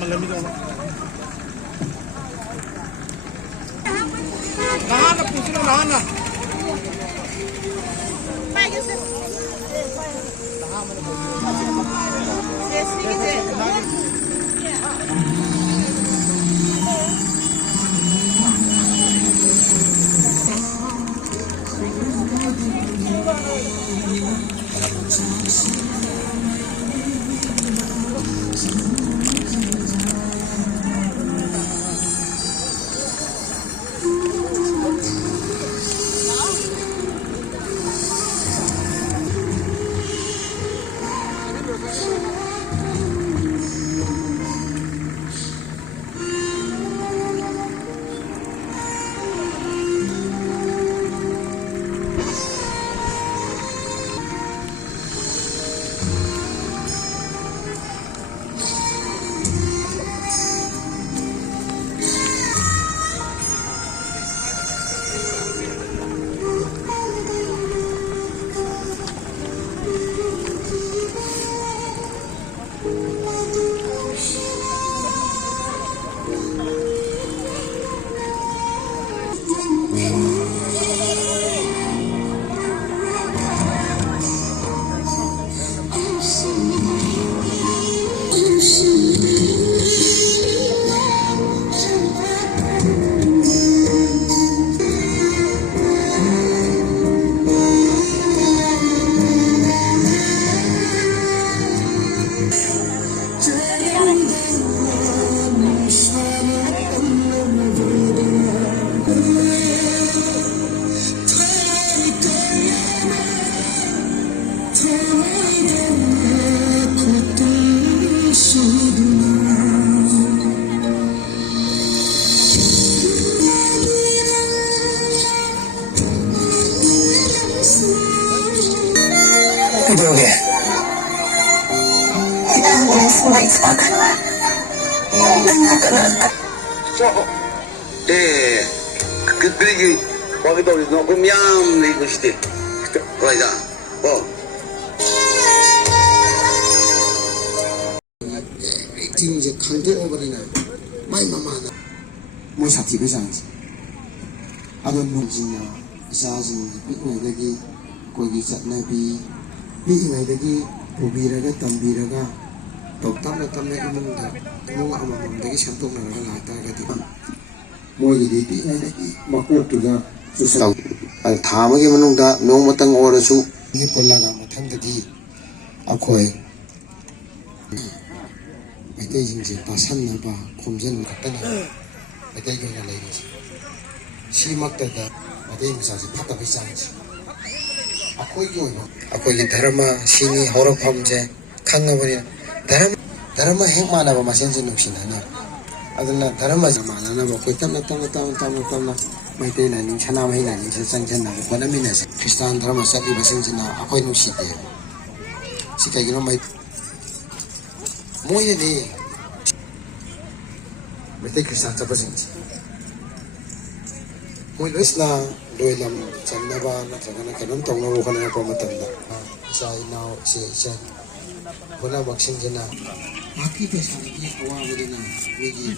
Malamig ako. Nahanap po sila, nahanap. 그러게. 이딴 수가 있다가 끝났다. 네, 그들이 거기도 너무 미안 이것이지. 그러자, 지금 이제 강도어버리는 많이 마마나 뭐 사티가 장지. 아던 농지냐 이사진 삐그네기 거기 잣나비 삐그네기 보비라가 담비라가 똑딱나 땀내 이문다 이문 아마맘되게 샴통나라가 나타가지고 뭐이리 삐그네기 막국두가 수사 다음에 menungda 농мот당 오르수 이게 볼라가 못한다기 아코에 메테징지 바산나바 콤전 갔다나 메테경이 레이지 시막다가 메테징사지 파타비상지 아코이기 다르마 신이 호럽함제 강나버리 다르마 행마나바 마센지 눕시나나 아들나 다르마 자마나나 거기 땀나 마이테나니 차나마이나니 세상전나고 권하미나세 크리스탄 다르마 사디 바센지나 아코이 눕시대 시카기로 마이 뭐이니 메테 크리스탄 자바센지 Mui Luisna doi lam channaba na chagana kanam tongna ro kana ko matamda sai now se bona vaccine jena baki pe sari ki awa budina migi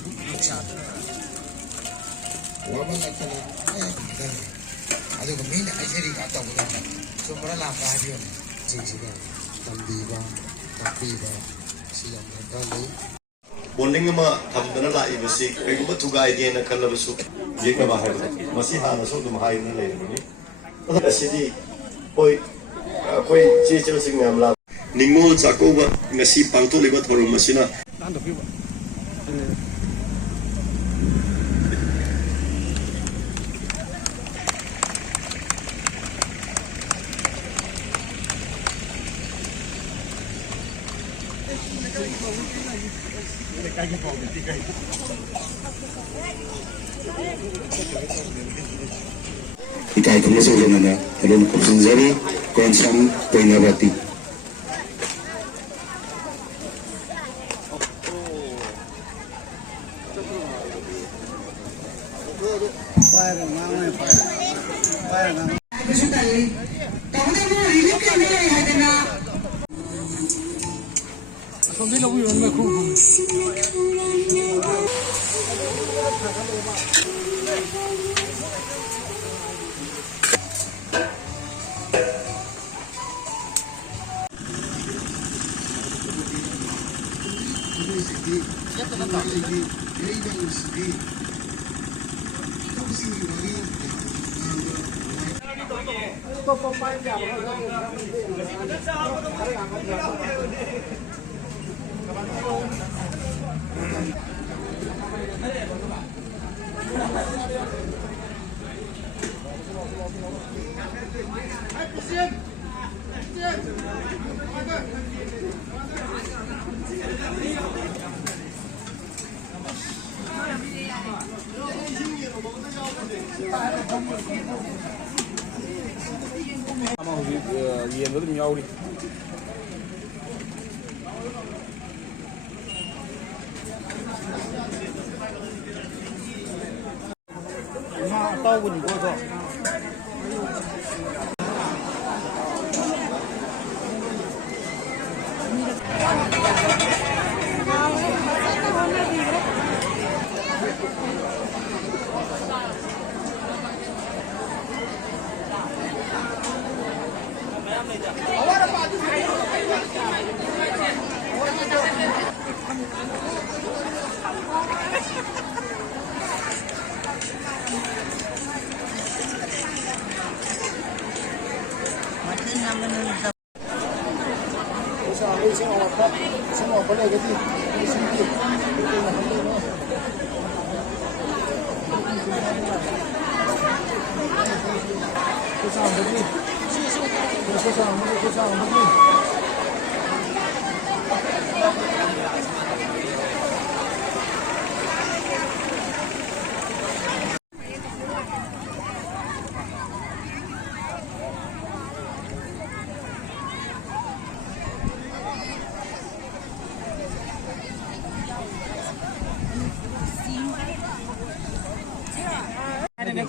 wa ba kana adu ko main ajeri ka ta budina so mara la ka dio jinjiga tambiba tapiba siyam da lai bonding ma thamdana la ibasi kaiba thuga idea na kalabasu yekna ba hai masi hana so dum hai na le ni asidi koi che che sing nam la ningol chakoba ngasi pangto leba thoru masina Ikai kemuso jangan dalam kursunjari konsam poinabati. Fire, ꯌꯦꯟꯕ ꯑꯗꯨꯝ ꯌꯥꯎꯔꯤ ꯉꯥ ꯑꯇꯥꯎꯕꯅꯤꯀꯣ ꯑꯗꯣ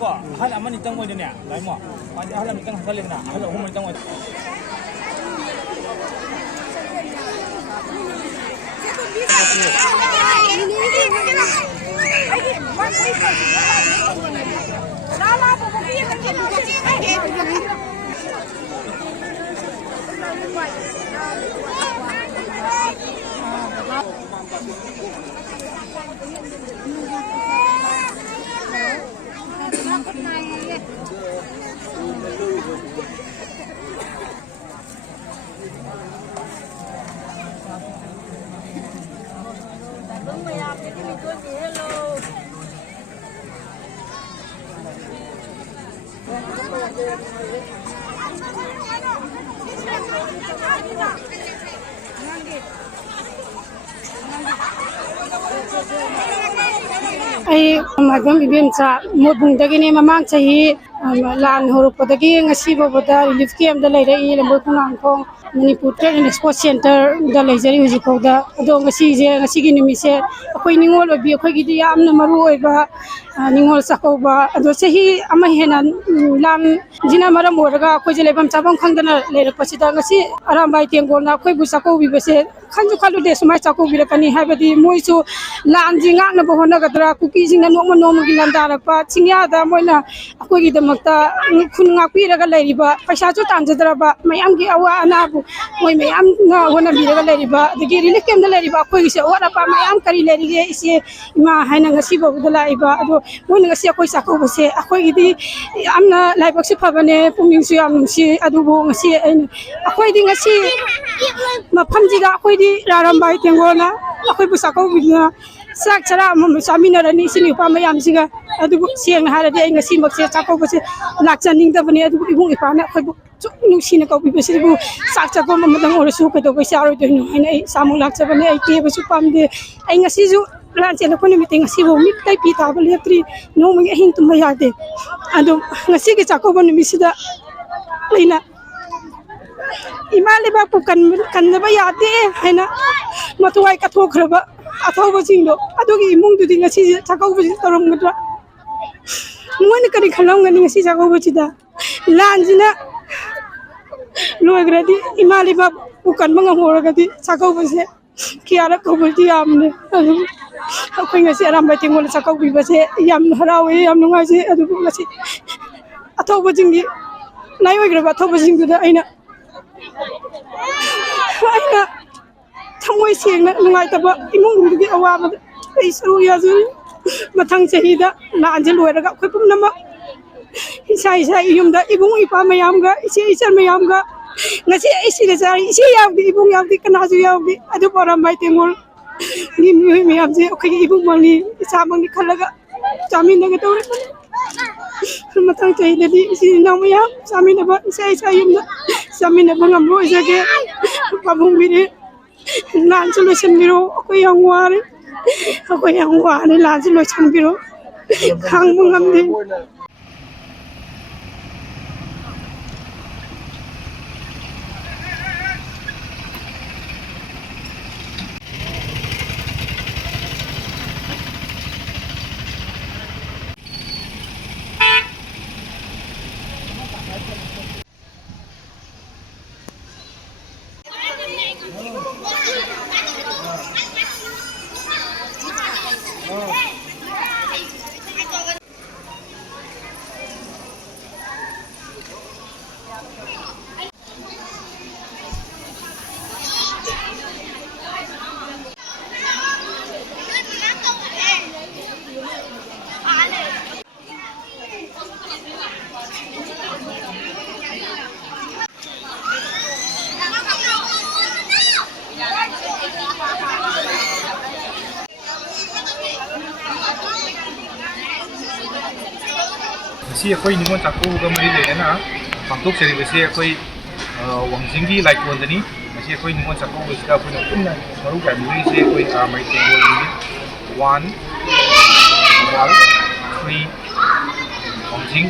ꯀꯣ ꯑꯍꯜ ꯑꯃꯅꯤꯇꯪ ꯑꯣꯏꯗꯅꯦ ꯂꯥꯏꯃꯣ ꯃꯥꯗꯤ ꯑꯍꯜ ꯑꯃꯅꯤꯇꯪ ꯍꯥꯞꯀꯠꯂꯦꯗꯅ ꯑꯍꯜ ꯑꯍꯨꯝ ꯑꯃꯅꯤꯇꯪ ꯑꯣꯏ ꯑꯩ ꯃꯥꯏꯕꯝ ꯏꯕꯦꯝꯆꯥ ꯃꯣꯠꯕꯨꯡꯗꯒꯤꯅꯦ ꯃꯃꯥꯡ ꯆꯍꯤ ꯂꯥꯟ ꯍꯧꯔꯛꯄꯗꯒꯤ ꯉꯁꯤ ꯐꯥꯎꯕꯗ ꯔꯤꯂꯤꯐ ꯀꯦꯝꯞꯗ ꯂꯩꯔꯛꯏ Lamboi Khongnangkhong Manipur trade and export ꯁꯦꯟꯇꯔꯗ ꯂꯩꯖꯔꯤ ꯍꯧꯖꯤꯛꯐꯥꯎꯗ ꯑꯗꯣ ꯉꯁꯤꯒꯤ ꯅꯨꯃꯤꯠꯁꯦ ꯑꯩꯈꯣꯏ ꯅꯤꯡꯉꯣꯜ ꯑꯣꯏꯕꯤ ꯑꯩꯈꯣꯏꯒꯤꯗꯤ ꯌꯥꯝꯅ ꯃꯔꯨ ꯑꯣꯏꯕ ꯅꯤꯡꯉꯣꯜ ꯆꯥꯛꯀꯧꯕ ꯑꯗꯣ ꯆꯍꯤ ꯑꯃ ꯍꯦꯟꯅ ꯂꯥꯟꯁꯤꯅ ꯃꯔꯝ ꯑꯣꯏꯔꯒ ꯑꯩꯈꯣꯏꯁꯦ ꯂꯩꯐꯝ ꯆꯥꯐꯝ ꯈꯪꯗꯅ ꯂꯩꯔꯛꯄꯁꯤꯗ ꯉꯁꯤ ꯑꯔꯥꯝꯕꯥꯏ ꯇꯦꯡꯒꯣꯜꯅ ꯑꯩꯈꯣꯏꯕꯨ ꯆꯥꯛꯀꯧꯕꯤꯕꯁꯦ ꯈꯟꯁꯨ ꯈꯜꯂꯨꯗꯦ ꯁꯨꯃꯥꯏꯅ ꯆꯥꯛꯀꯧꯕꯤꯔꯛꯀꯅꯤ ꯍꯥꯏꯕꯗꯤ ꯃꯣꯏꯁꯨ ꯂꯥꯟꯁꯤ ꯉꯥꯛꯅꯕ ꯍꯣꯠꯅꯒꯗ꯭ꯔꯥ ꯀꯨꯀꯤꯁꯤꯡꯅ ꯅꯣꯡꯃ ꯅꯣꯡꯃꯒꯤ ꯂꯥꯟꯗꯥꯔꯛꯄ ꯆꯤꯡꯌꯥꯗ ꯃꯣꯏꯅ ꯑꯩꯈꯣꯏꯒꯤꯗꯃꯛꯇ ꯈꯨꯟ ꯉꯥꯛꯄꯤꯔꯒ ꯂꯩꯔꯤꯕ ꯄꯩꯁꯥꯁꯨ ꯇꯥꯟꯖꯗ꯭ꯔꯕ ꯃꯌꯥꯝꯒꯤ ꯑꯋꯥ ꯑꯅꯥꯕꯨ ꯃꯣꯏ ꯃꯌꯥꯝꯅ ꯍꯣꯠꯅꯕꯤꯔꯒ ꯂꯩꯔꯤꯕ ꯑꯗꯒꯤ ꯔꯤꯂꯤꯐ ꯀꯦꯝꯞꯗ ꯂꯩꯔꯤꯕ ꯑꯩꯈꯣꯏꯒꯤꯁꯦ ꯑꯋꯥꯠ ꯑꯄꯥ ꯃꯌꯥꯝ ꯀꯔꯤ ꯂꯩꯔꯤꯒꯦ ꯏꯆꯦ ꯏꯃꯥ ꯍꯥꯏꯅ ꯉꯁꯤ ꯐꯥꯎꯕꯗ ꯂꯥꯛꯏꯕ ꯑꯗꯣ ꯃꯣꯏꯅ ꯉꯁꯤ ꯑꯩꯈꯣই ꯆꯥꯛꯀꯧꯕꯁꯦ ꯑꯩꯈꯣꯏꯒꯤꯗꯤ ꯌꯥꯝꯅ ꯂꯥꯏꯕꯛꯁꯨ ꯐꯕꯅꯦ ꯄꯨꯛꯅꯤꯡꯁꯨ ꯌꯥꯝ ꯅꯨꯡꯁꯤ ꯑꯗꯨꯕꯨ ꯉꯁꯤ ꯑꯩꯈꯣꯏꯗꯤ ꯉꯁꯤ ꯃꯐꯝꯁꯤꯗ ꯑꯩꯈꯣꯏꯗꯤ ꯔꯥꯔꯝꯕꯥꯏ ꯇꯦꯡꯒꯣꯜꯅ ꯑꯩꯈꯣꯏꯕꯨ ꯆꯥꯛꯀꯧꯕꯤꯗꯨꯅ ꯆꯥꯛ ꯆꯔꯥ ꯑꯃꯃꯝ ꯆꯥꯃꯤꯟꯅꯔꯅꯤ ꯏꯆꯤꯜ ꯏꯄꯥ ꯃꯌꯥꯝꯁꯤꯒ ꯑꯗꯨꯕꯨ ꯁꯦꯡꯅ ꯍꯥꯏꯔꯗꯤ ꯑꯩ ꯉꯁꯤꯃꯛꯁꯦ ꯆꯥꯛꯀꯧꯕꯁꯦ ꯂꯥꯛꯆꯅꯤꯡꯗꯕꯅꯤ ꯑꯗꯨꯕꯨ ꯏꯕꯨꯡ ꯏꯄꯥꯅ ꯑꯩꯈꯣꯏꯕꯨ ꯁꯨꯝ ꯅꯨꯡꯁꯤꯅ ꯀꯧꯕꯤꯕꯁꯤꯕꯨ ꯆꯥꯛ ꯆꯥꯛꯐꯝ ꯑꯃꯗꯪ ꯑꯣꯏꯔꯁꯨ ꯀꯩꯗꯧꯕꯩ ꯆꯥꯔꯣꯏꯗꯣꯏꯅꯣ ꯍꯥꯏꯅ ꯑꯩ ꯏꯁꯥꯃꯛ ꯂꯥꯛꯆꯕꯅꯤ ꯑꯩ ꯀꯦꯕꯁꯨ ꯄꯥꯝꯗꯦ ꯑꯩ ꯉꯁꯤꯁꯨ ꯂꯥꯟ ꯆꯦꯜꯂꯛꯄ ꯅꯨꯃꯤꯠꯇꯩ ꯉꯁꯤꯐꯥꯎ ꯃꯤꯠꯇꯩ ꯄꯤ ꯇꯥꯕ ꯂꯦꯞꯇ꯭ꯔꯤ ꯅꯣꯡꯃꯒꯤ ꯑꯍꯤꯡ ꯇꯨꯝꯕ ꯌꯥꯗꯦ ꯑꯗꯣ ꯉꯁꯤꯒꯤ ꯆꯥꯛꯀꯧꯕ ꯅꯨꯃꯤꯠꯁꯤꯗ ꯑꯩꯅ ꯏꯃꯥ ꯂꯩꯕꯥꯛꯄꯨ ꯀꯟꯗꯕ ꯌꯥꯗꯦ ꯍꯥꯏꯅ ꯃꯊ꯭ꯋꯥꯏ ꯀꯠꯊꯣꯛꯈ꯭ꯔꯕ ꯑꯊꯧꯕꯁꯤꯡꯗꯣ ꯑꯗꯨꯒꯤ ꯏꯃꯨꯡꯗꯨꯗꯤ ꯉꯁꯤꯁꯦ ꯆꯥꯛꯀꯧꯕꯁꯤ ꯇꯧꯔꯝꯒꯗ꯭ꯔꯥ ꯃꯣꯏꯅ ꯀꯔꯤ ꯈꯜꯂꯝꯒꯅꯤ ꯉꯁꯤ ꯆꯥꯛꯀꯧꯕꯁꯤꯗ ꯂꯥꯟꯁꯤꯅ loigradi ima liba bukan mangahoragadi sakawbase kiara kawbati yamne adu akoy ngasi arambay tingol sakawbibase yam harawe yam nungase adu ngasi atawba jingi nayoigraba atawba jingduda aina thamoy sengna nungaitaba imungdugi awaba ai saru yazu mathang chahida laanje loiraga akoy pumnama isa yumda ibung ipa mayamga ise mayamga ngasi isile sari ise yawdi ibung yawdi kanasu yawdi adu parambai tengol ni mi mayamje akoy ibung mangni isa mangni khalaga jamin daga tawre matang chahida di isi namayam jamin aba isa yumda jamin aba ngambo isage pabung bire lan solution biro akoy yangware lan solution biro khang ngamde ꯁꯤ ꯑꯩꯈꯣꯏ ꯅꯤꯉꯣꯜ ꯆꯥꯛꯀꯧꯕꯒ ꯃꯔꯤ ꯂꯩꯅꯅ ꯄꯥꯡꯊꯣꯛꯆꯔꯤꯕꯁꯤ ꯑꯩꯈꯣꯏ ꯋꯥꯡꯖꯤꯡꯒꯤ ꯂꯥꯏꯀꯣꯟꯗꯅꯤ ꯉꯁꯤ ꯑꯩꯈꯣꯏ ꯅꯤꯉꯣꯜ ꯆꯥꯛꯀꯧꯕꯁꯤꯗ ꯑꯩꯈꯣꯏꯅ ꯄꯨꯟꯅ ꯃꯔꯨ ꯀꯥꯏꯕꯤꯔꯤꯁꯤ ꯑꯩꯈꯣꯏ ꯃꯩꯇꯩꯒꯤ ꯅꯨꯃꯤꯠ 1 ꯊꯧꯕꯥꯜ 3 ꯋꯥꯡꯖꯤꯡ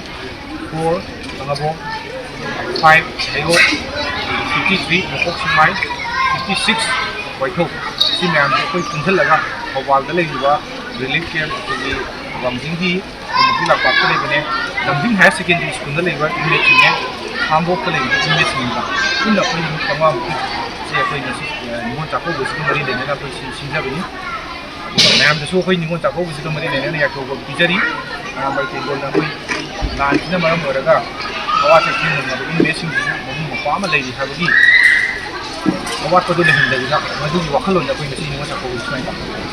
4 ꯈꯥꯡꯉꯕꯣꯛ 5 ꯍꯩꯔꯣꯛ 53 ꯅꯣꯡꯄꯣꯛ ꯁꯦꯛꯃꯥꯏ 56 ꯋꯥꯏꯊꯣꯛ ꯁꯤ ꯃꯌꯥꯝꯁꯦ ꯑꯩꯈꯣꯏ ꯄꯨꯟꯁꯤꯜꯂꯒ ꯊꯧꯕꯥꯜꯗ ꯂꯩꯔꯤꯕ ꯔꯤꯂꯤꯐ ꯀꯦꯝꯞ ꯑꯩꯈꯣꯏꯒꯤ ꯋꯥꯡꯖꯤꯡꯒꯤ ꯃꯨꯛꯇꯤ ꯂꯥꯛꯄꯥꯛꯇ ꯂꯩꯕꯅꯦ ꯂꯝꯖꯤꯡ ꯍꯥꯌꯔ ꯁꯦꯀꯦꯟꯗꯔꯤ ꯁ꯭ꯀꯨꯜꯗ ꯂꯩꯕ ꯏꯟꯃꯦꯠꯁꯤꯡꯅꯦ ꯈꯥꯡꯉꯕꯣꯛꯇ ꯂꯩꯕ ꯏꯟꯃꯦꯠꯁꯤꯡꯒ ꯄꯨꯟꯅ ꯑꯩꯈꯣꯏ ꯅꯨꯃꯤꯠ 5ꯃꯨꯛꯇꯤ ꯁꯤ ꯑꯩꯈꯣꯏ ꯉꯁꯤ ꯅꯤꯉꯣꯜ ꯆꯥꯛꯀꯧꯕꯁꯤꯒ ꯃꯔꯤ ꯂꯩꯅꯅ ꯑꯩꯈꯣꯏ ꯁꯤꯟꯖꯕꯅꯤ ꯃꯌꯥꯝꯗꯁꯨ ꯑꯩꯈꯣꯏ ꯅꯤꯉꯣꯜ ꯆꯥꯛꯀꯧꯕꯁꯤꯒ ꯃꯔꯤ ꯂꯩꯅꯅ ꯌꯥꯏꯐꯕ ꯄꯤꯖꯔꯤ ꯃꯩꯇꯩꯂꯣꯟꯗ ꯑꯩꯈꯣꯏ ꯂꯥꯟꯁꯤꯅ ꯃꯔꯝ ꯑꯣꯏꯔꯒ ꯑꯋꯥ ꯆꯩꯊꯦꯡ ꯅꯪꯂꯕ ꯏꯟꯃꯦꯠꯁꯤꯡꯁꯤꯁꯨ ꯃꯕꯨꯡ ꯃꯧꯄ꯭ꯋꯥ ꯑꯃ ꯂꯩꯔꯤ ꯍꯥꯏꯕꯒꯤ ꯑꯋꯥꯠꯄꯗꯨ ꯂꯩꯍꯟꯗꯕꯤꯗ ꯃꯗꯨꯒꯤ ꯋꯥꯈꯜꯂꯣꯟꯗ ꯑꯩꯈꯣꯏ ꯉꯁꯤ ꯅꯤꯉꯣꯜ ꯆꯥꯛꯀꯧꯕꯁꯤ ꯁꯨꯃꯥꯏꯅ ꯇꯧꯖꯩ